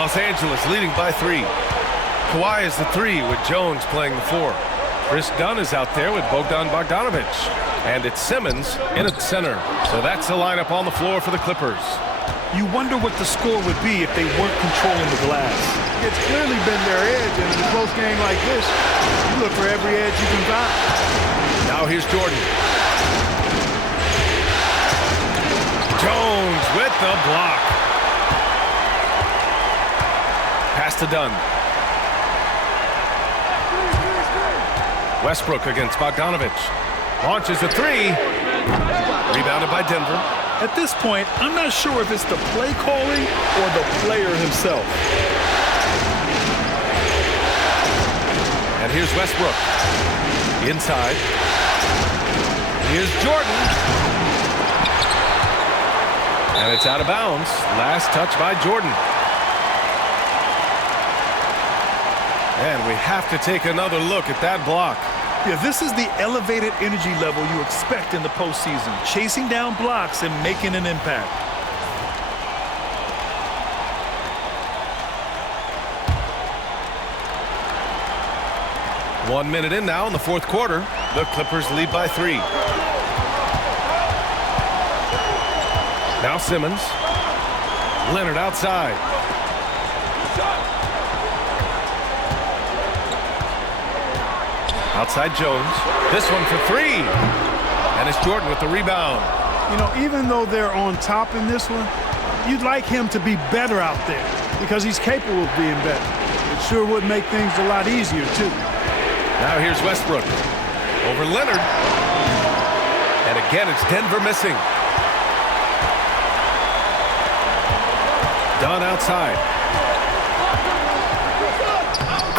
Los Angeles leading by 3. Kawhi is the 3 with Jones playing the 4. Chris Dunn is out there with Bogdan Bogdanovic. And it's Simmons in at center. So that's the lineup on the floor for the Clippers. You wonder what the score would be if they weren't controlling the glass. It's clearly been their edge, and in a close game like this, you look for every edge you can find. Now here's Jordan. Jones with the block. Pass to Dunn. Westbrook against Bogdanovic. Launches a 3. Rebounded by Denver. At this point, I'm not sure if it's the play calling or the player himself. And here's Westbrook. Inside. Here's Jordan. And it's out of bounds. Last touch by Jordan. And we have to take another look at that block. Yeah, this is the elevated energy level you expect in the postseason. Chasing down blocks and making an impact. One minute in now in the fourth quarter. The Clippers lead by 3. Now Simmons. Leonard outside. Outside Jones. This one for 3. And it's Jordan with the rebound. You know, even though they're on top in this one, you'd like him to be better out there because he's capable of being better. It sure would make things a lot easier, too. Now here's Westbrook. Over Leonard. And again, it's Denver missing. Dunn outside.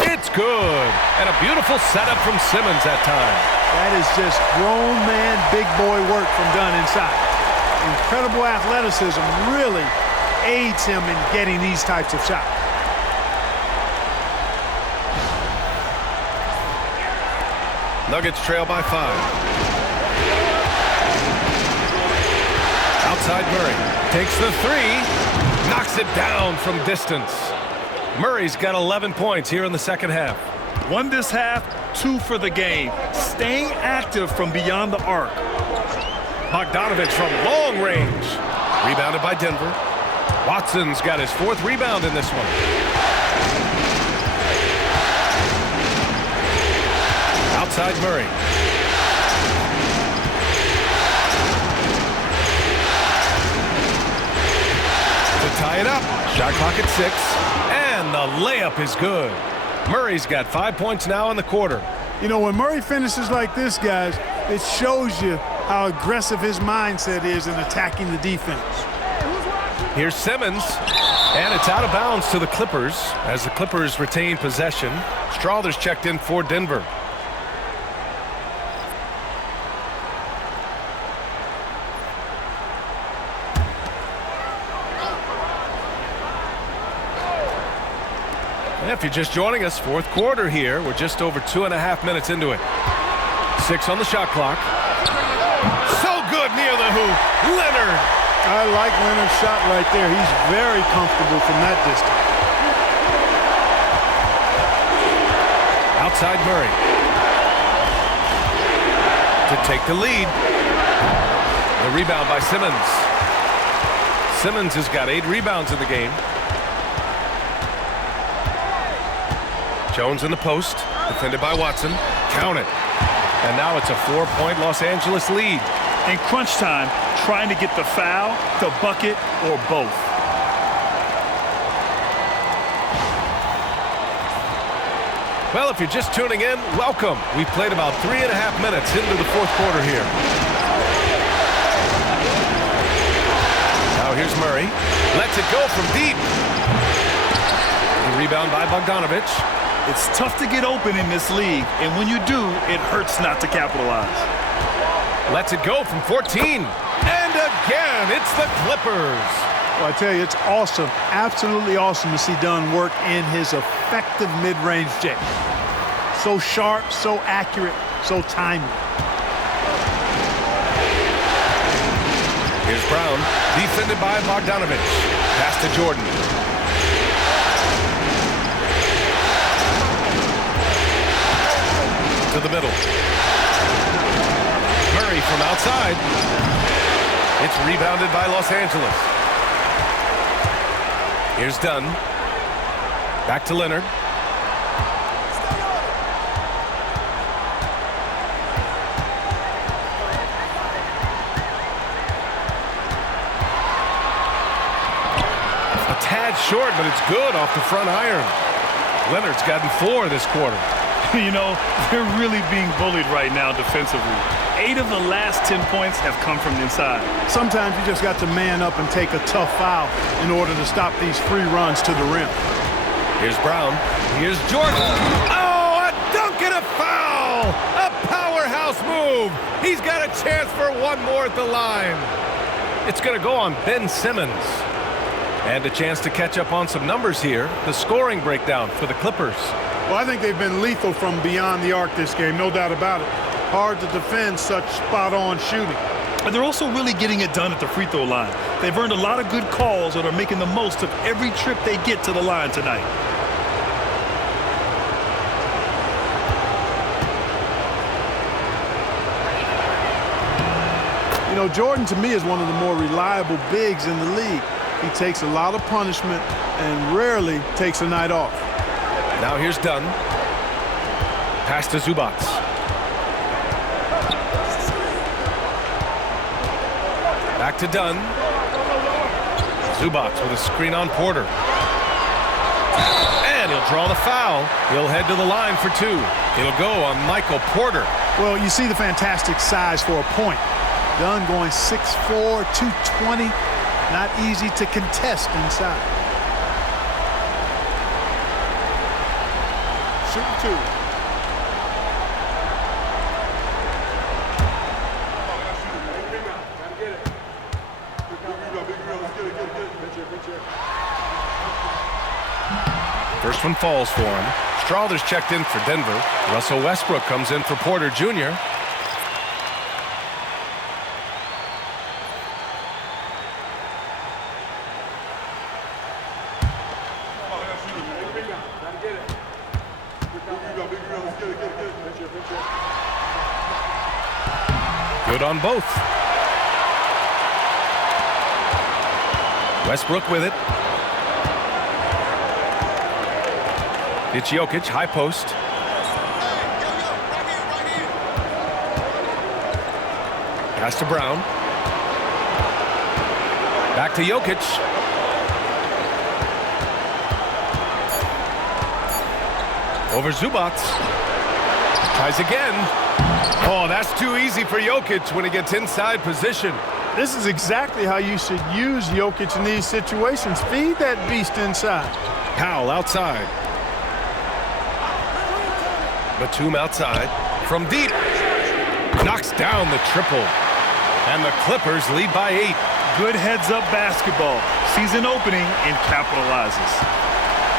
It's good. And a beautiful setup from Simmons that time. That is just grown man, big boy work from Dunn inside. Incredible athleticism really aids him in getting these types of shots. Nuggets trail by 5. Outside Murray. Takes the 3. Knocks it down from distance. Murray's got 11 points here in the second half. 1 this half, 2 for the game. Staying active from beyond the arc. Bogdanovic from long range. Rebounded by Denver. Watson's got his 4th rebound in this one. Outside Murray. To tie it up. Shot clock at 6. And the layup is good. Murray's got 5 points now in the quarter. You know, when Murray finishes like this, guys, it shows you how aggressive his mindset is in attacking the defense. Here's Simmons. And it's out of bounds to the Clippers as the Clippers retain possession. Strawther's checked in for Denver. If you're just joining us, fourth quarter here. We're just over 2.5 minutes into it. 6 on the shot clock. So good near the hoop. Leonard. I like Leonard's shot right there. He's very comfortable from that distance. Outside Murray. To take the lead. The rebound by Simmons. Simmons has got 8 rebounds in the game. Jones in the post, defended by Watson. Count it. And now it's a 4-point Los Angeles lead. In crunch time, trying to get the foul, the bucket, or both. Well, if you're just tuning in, welcome. We've played about 3.5 minutes into the fourth quarter here. Now here's Murray. Lets it go from deep. The rebound by Bogdanovic. It's tough to get open in this league, and when you do, it hurts not to capitalize. Lets it go from 14. And again, it's the Clippers. Well, I tell you, it's awesome, absolutely awesome to see Dunn work in his effective mid-range jam. So sharp, so accurate, so timely. Here's Brown, defended by Bogdanovic. Pass to Jordan. to the middle. Murray from outside. It's rebounded by Los Angeles. Here's Dunn. Back to Leonard. A tad short, but it's good off the front iron. Leonard's gotten 4 this quarter. You know, they're really being bullied right now defensively. 8 of the last 10 points have come from the inside. Sometimes you just got to man up and take a tough foul in order to stop these free runs to the rim. Here's Brown. Here's Jordan. Oh, a dunk and a foul! A powerhouse move. He's got a chance for one more at the line. It's going to go on Ben Simmons. And a chance to catch up on some numbers here. The scoring breakdown for the Clippers. Well, I think they've been lethal from beyond the arc this game, no doubt about it. Hard to defend such spot-on shooting. And they're also really getting it done at the free throw line. They've earned a lot of good calls and are making the most of every trip they get to the line tonight. You know, Jordan, to me, is one of the more reliable bigs in the league. He takes a lot of punishment and rarely takes a night off. Now here's Dunn. Pass to Zubac. Back to Dunn. Zubac with a screen on Porter. And he'll draw the foul. He'll head to the line for 2. It'll go on Michael Porter. Well, you see the fantastic size for a point. Dunn going 6'4", 220. Not easy to contest inside. Shooting 2. First one falls for him. Strawther's checked in for Denver. Russell Westbrook comes in for Porter Jr. Good on both. Westbrook with it. It's Jokic, high post. Pass to Brown. Back to Jokic. Over Zubac. Tries again. Oh, that's too easy for Jokic when he gets inside position. This is exactly how you should use Jokic in these situations. Feed that beast inside. Powell outside. Batum outside. From deep. Knocks down the triple. And the Clippers lead by 8. Good heads-up basketball. Season opening and capitalizes.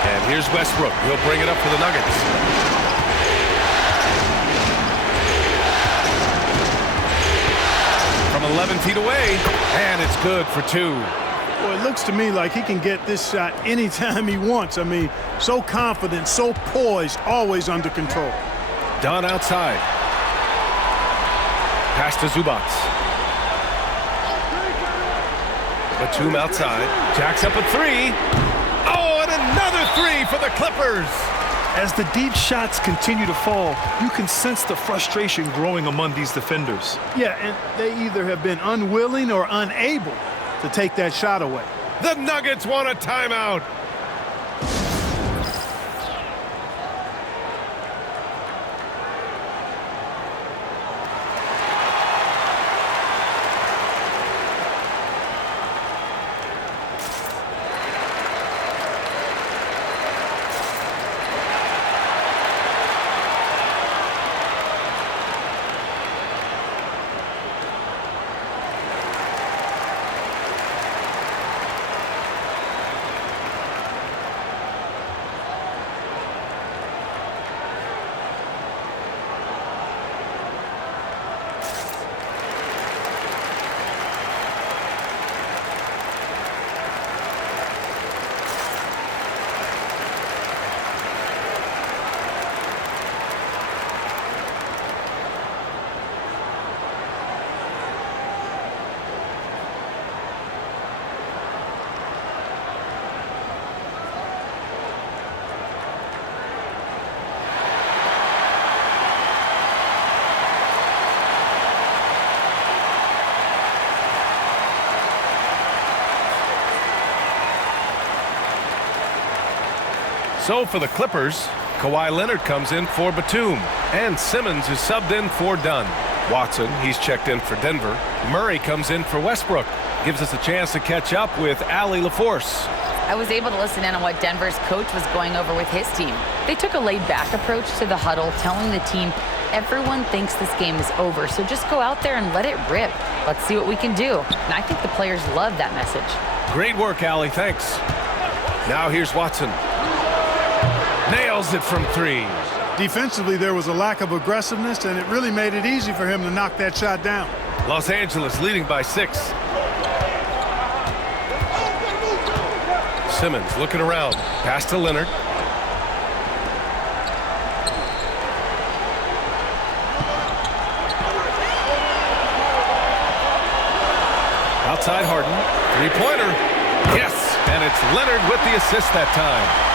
And here's Westbrook. He'll bring it up for the Nuggets. From 11 feet away, and it's good for 2. Well, it looks to me like he can get this shot anytime he wants. I mean, so confident, so poised, always under control. Dunn outside. Pass to Zubac. Batum outside. Jacks up a 3. Oh, and another 3 for the Clippers. As the deep shots continue to fall, you can sense the frustration growing among these defenders. Yeah, and they either have been unwilling or unable to take that shot away. The Nuggets want a timeout. So for the Clippers, Kawhi Leonard comes in for Batum, and Simmons is subbed in for Dunn. Watson, he's checked in for Denver. Murray comes in for Westbrook. Gives us a chance to catch up with Allie LaForce. I was able to listen in on what Denver's coach was going over with his team. They took a laid-back approach to the huddle, telling the team, everyone thinks this game is over, so just go out there and let it rip. Let's see what we can do. And I think the players love that message. Great work, Allie. Thanks. Now here's Watson. Nails it from 3. Defensively, there was a lack of aggressiveness, and it really made it easy for him to knock that shot down. Los Angeles leading by 6. Simmons looking around. Pass to Leonard. Outside Harden. Three-pointer. Yes! And it's Leonard with the assist that time.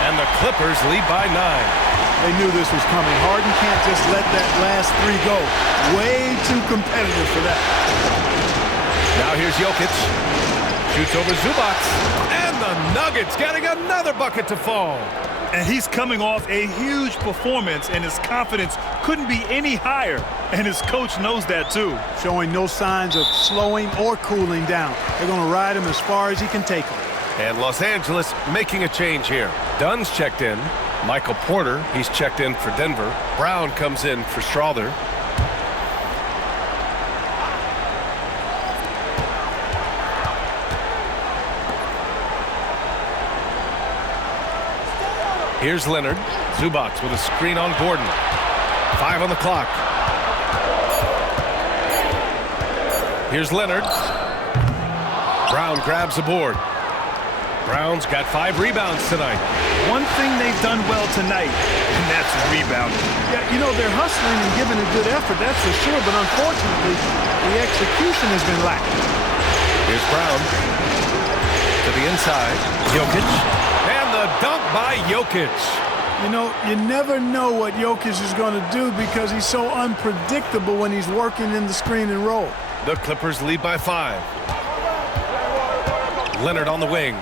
And the Clippers lead by 9. They knew this was coming. Harden can't just let that last 3 go. Way too competitive for that. Now here's Jokic. Shoots over Zubac. And the Nuggets getting another bucket to fall. And he's coming off a huge performance, and his confidence couldn't be any higher. And his coach knows that, too. Showing no signs of slowing or cooling down. They're going to ride him as far as he can take him. And Los Angeles making a change here. Dunn's checked in. Michael Porter, he's checked in for Denver. Brown comes in for Strother. Here's Leonard. Zubac with a screen on Gordon. 5 on the clock. Here's Leonard. Brown grabs the board. Brown's got 5 rebounds tonight. One thing they've done well tonight, and that's rebounding. Yeah, you know, they're hustling and giving a good effort, that's for sure, but unfortunately, the execution has been lacking. Here's Brown. To the inside. Jokic. And the dunk by Jokic. You know, you never know what Jokic is going to do because he's so unpredictable when he's working in the screen and roll. The Clippers lead by 5. Leonard on the wing.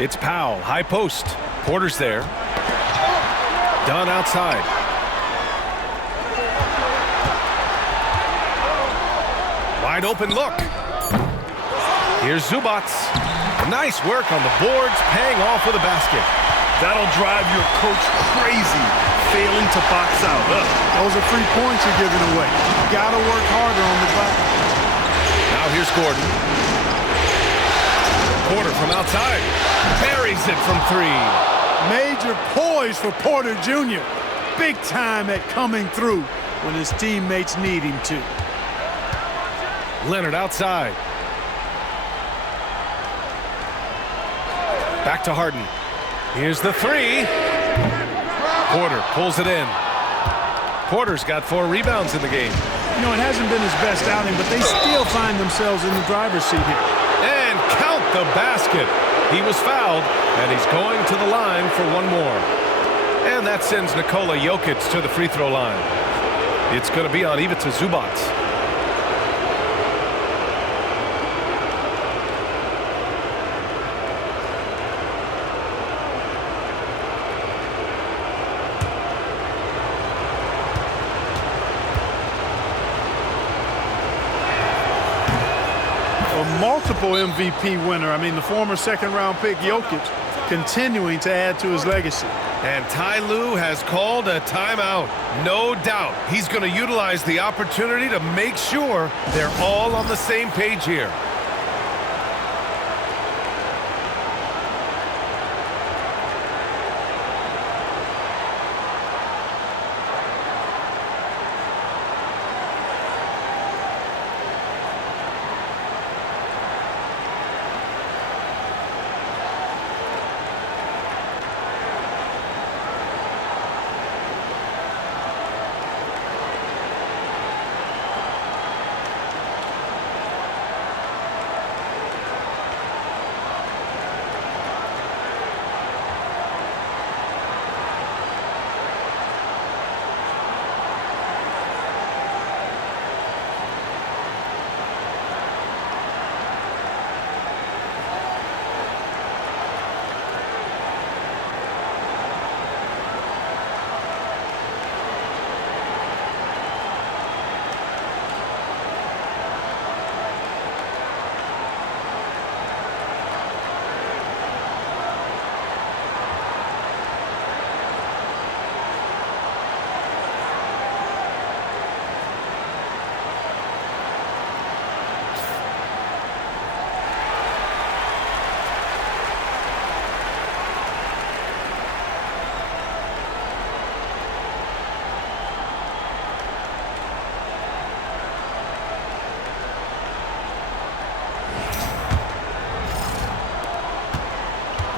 It's Powell, high post. Porter's there. Dunn outside. Wide open look. Here's Zubac. Nice work on the boards, paying off with a basket. That'll drive your coach crazy, failing to box out. Those are 3 points you're giving away. You got to work harder on the back. Now here's Gordon. Porter from outside. Buries it from 3. Major poise for Porter Jr. Big time at coming through when his teammates need him to. Leonard outside. Back to Harden. Here's the 3. Porter pulls it in. Porter's got 4 rebounds in the game. You know, it hasn't been his best outing, but they still find themselves in the driver's seat here. And count the basket. He was fouled, and he's going to the line for 1 more. And that sends Nikola Jokic to the free throw line. It's going to be on Ivica Zubac. Multiple MVP winner. I mean, the former second-round pick Jokic continuing to add to his legacy. And Ty Lue has called a timeout. No doubt he's going to utilize the opportunity to make sure they're all on the same page here.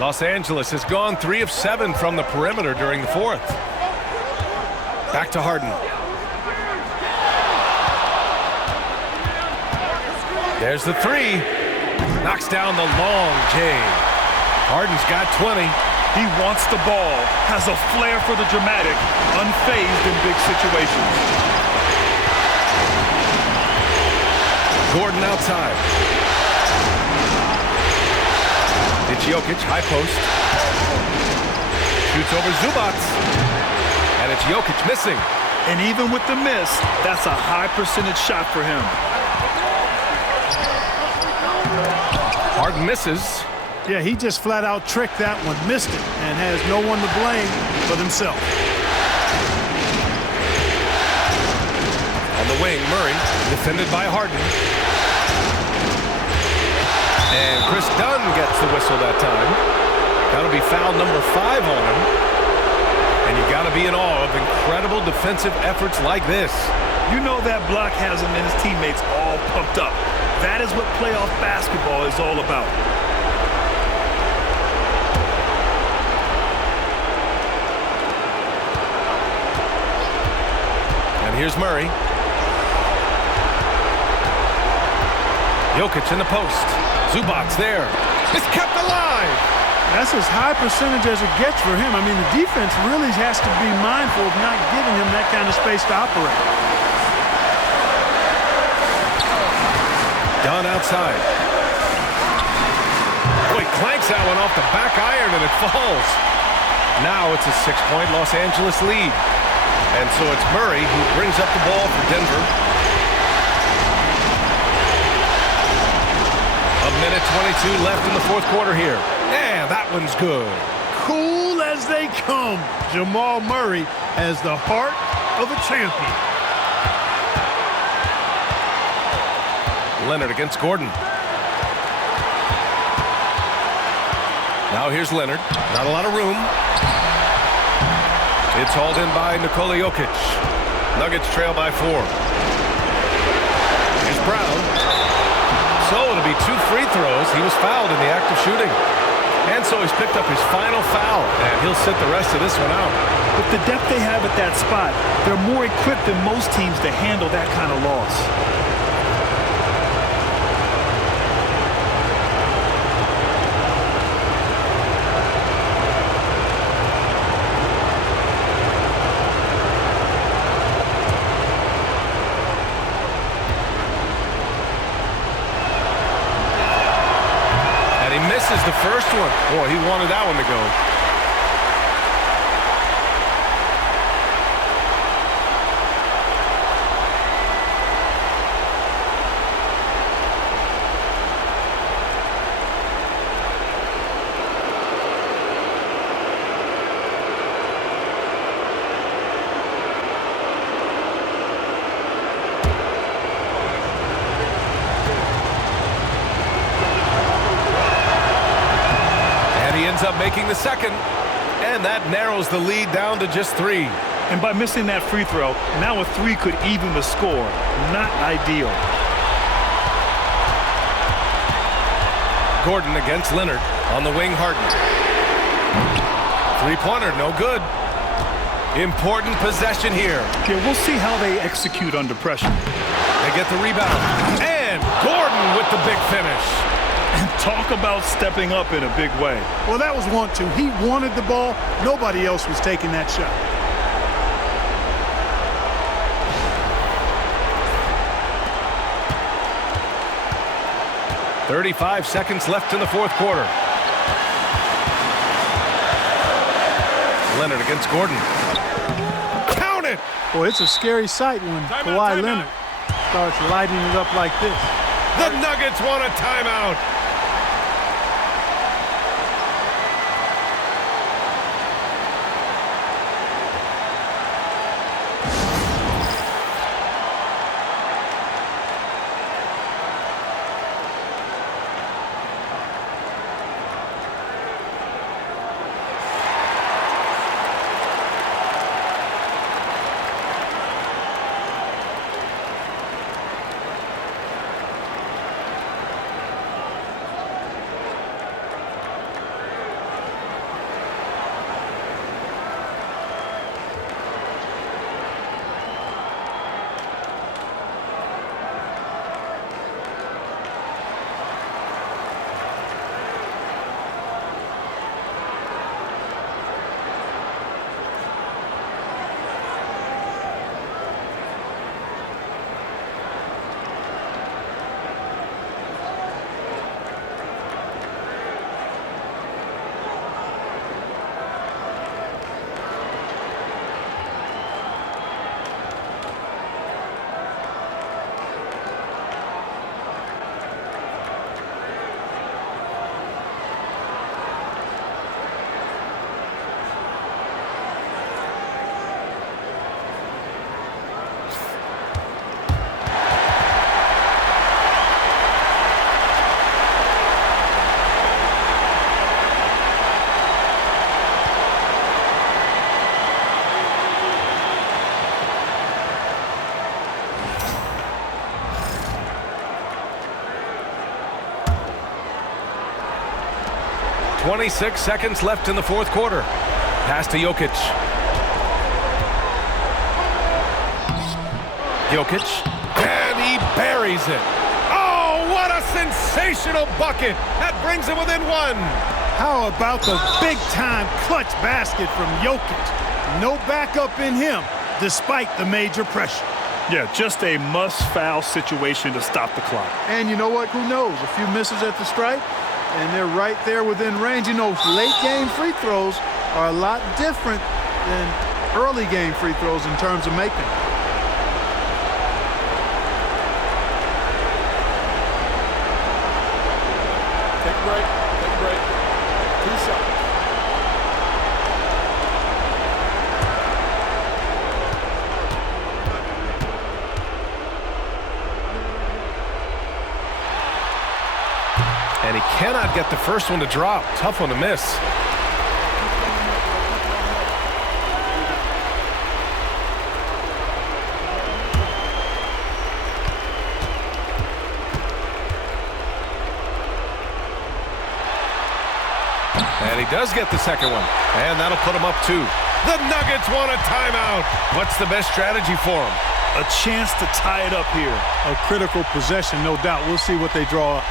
Los Angeles has gone 3 of 7 from the perimeter during the fourth. Back to Harden. There's the three. Knocks down the long J. Harden's got 20. He wants the ball, has a flair for the dramatic, unfazed in big situations. Gordon outside. It's Jokic, high post. Shoots over Zubac. And it's Jokic missing. And even with the miss, that's a high percentage shot for him. Harden misses. Yeah, he just flat out tricked that one, missed it, and has no one to blame but himself. On the wing, Murray, defended by Harden. And Chris Dunn gets the whistle that time. That'll be foul number 5 on him. And you got to be in awe of incredible defensive efforts like this. You know that block has him and his teammates all pumped up. That is what playoff basketball is all about. And here's Murray. Jokic in the post. Zubac there. It's kept alive. That's as high percentage as it gets for him. I mean, the defense really has to be mindful of not giving him that kind of space to operate. Dunn outside. Boy, clanks that one off the back iron and it falls. Now it's a 6-point Los Angeles lead. And so it's Murray who brings up the ball for Denver. A minute 22 left in the fourth quarter here. Yeah, that one's good. Cool as they come. Jamal Murray has the heart of a champion. Leonard against Gordon. Now here's Leonard. Not a lot of room. It's hauled in by Nikola Jokic. Nuggets trail by 4. Here's Brown. So it'll be 2 free throws. He was fouled in the act of shooting. And so he's picked up his final foul, and he'll sit the rest of this one out. With the depth they have at that spot, they're more equipped than most teams to handle that kind of loss. Misses the first one. Boy, he wanted that one to go. Up making the second, and that narrows the lead down to just 3. And by missing that free throw, now a 3 could even the score. Not ideal. Gordon against Leonard on the wing. Harden. 3-pointer, no good. Important possession here. Yeah, we'll see how they execute under pressure. They get the rebound, and Gordon with the big finish. And talk about stepping up in a big way. Well, that was 1-2. He wanted the ball. Nobody else was taking that shot. .35 seconds left in the fourth quarter. Leonard against Gordon. Count it! Boy, it's a scary sight when Kawhi Leonard starts lighting it up like this. The Nuggets want a timeout. 26 seconds left in the fourth quarter. Pass to Jokic. Jokic, and he buries it. Oh, what a sensational bucket. That brings him within one. How about the big-time clutch basket from Jokic? No backup in him, despite the major pressure. Yeah, just a must-foul situation to stop the clock. And you know what? Who knows? A few misses at the stripe, and they're right there within range. You know, late-game free throws are a lot different than early-game free throws in terms of making. Take a break. Take a break. 2 shots. And he cannot get the first one to drop. Tough one to miss. And he does get the second one. And that'll put him up 2. The Nuggets want a timeout. What's the best strategy for them? A chance to tie it up here. A critical possession, no doubt. We'll see what they draw up.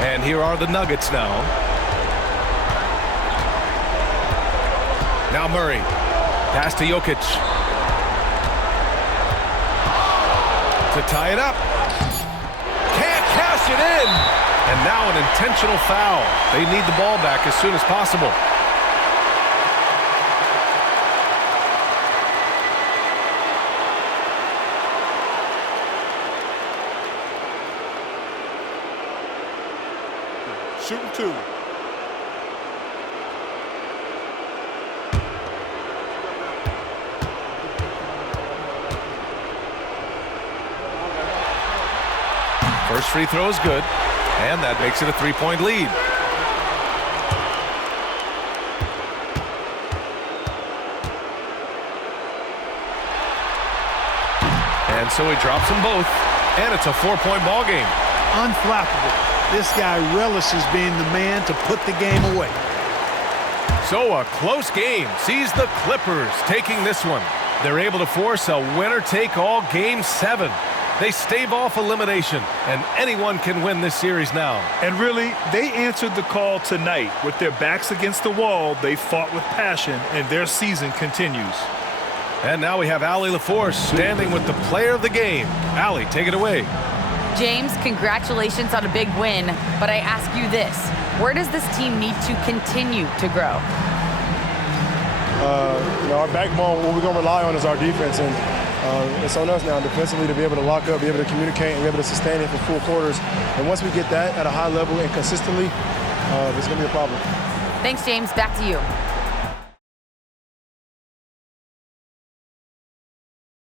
And here are the Nuggets now. Now Murray. Pass to Jokic. To tie it up. Can't cash it in. And now an intentional foul. They need the ball back as soon as possible. Shooting 2. First free throw is good, and that makes it a 3-point lead. And so he drops them both, and it's a 4-point ball game. Unflappable. This guy relishes being the man to put the game away. So a close game sees the Clippers taking this one. They're able to force a winner-take-all Game 7. They stave off elimination, and anyone can win this series now. And really, they answered the call tonight. With their backs against the wall, they fought with passion, and their season continues. And now we have Allie LaForce standing with the player of the game. Allie, take it away. James, congratulations on a big win, but I ask you this. Where does this team need to continue to grow? Our backbone, what we're going to rely on is our defense, and it's on us now defensively to be able to lock up, be able to communicate, and be able to sustain it for full quarters. And once we get that at a high level and consistently, it's going to be a problem. Thanks, James. Back to you.